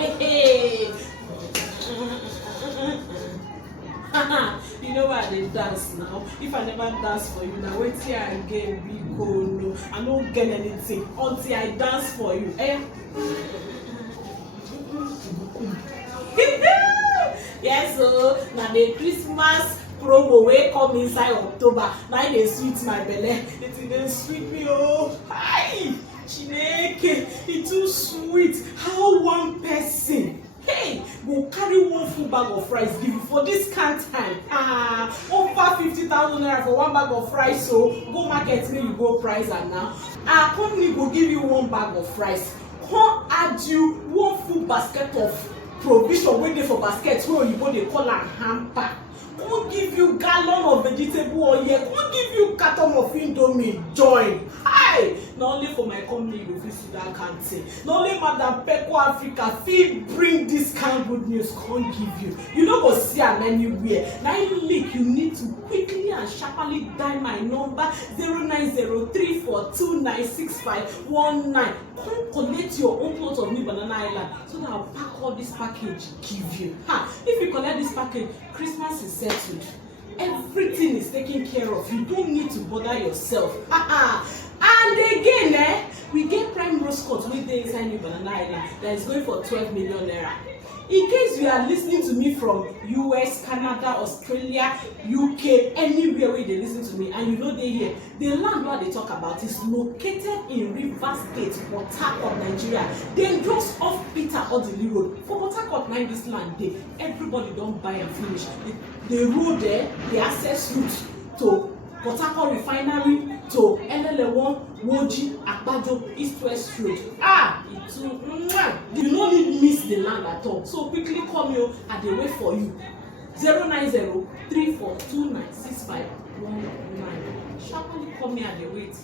Hey. You know why they dance now? If I never dance for you, now wait till I get big go no. I don't get anything until I dance for you. Eh? Yes, so now the Christmas promo wey come inside October. Now they sweet my belly. It dey sweet me oh. Hi, Chineke, it too sweet. How one person, hey, go carry one full bag of rice give you for this kind time. Over 50,000 naira for one bag of rice. So go market me, you go price am now. Our company go give you one bag of rice. Come add you one full basket of provision wey dey for basket wey oyibo dey call am hamper. Come give you gallon of vegetable oil. Come give you carton of indomie join. Hi, not only for my company you go fit see that kind thing. Not only Madam Pekle Africa fit bring this kind good news come give you. You no go see am anywhere. Now you make you need to quickly and sharply dial my number 09034296519. Come collect your own plot of new Banana Highland so that I'll pack all this package give you. If you collect this package, Christmas is settled. Everything is taken care of. You don't need to bother yourself. And again, we get Primerose cut wey dey inside new Banana Highland that is going for 12 million naira. In case you are listening to me from US, Canada, Australia, UK, anywhere where they listen to me and you know they here, the land where they talk about is located in Rivers State, Port Harcourt, Nigeria. Then just off Odili Road. For Port Harcourt, now this land there, everybody don't buy and finish. The road there, the access route to Port Harcourt refinery to LL1, Woji, Akbajo, East-West Road. You no need miss the land at all. So quickly call me and they wait for you. 09034296519. Sharply call me and they wait.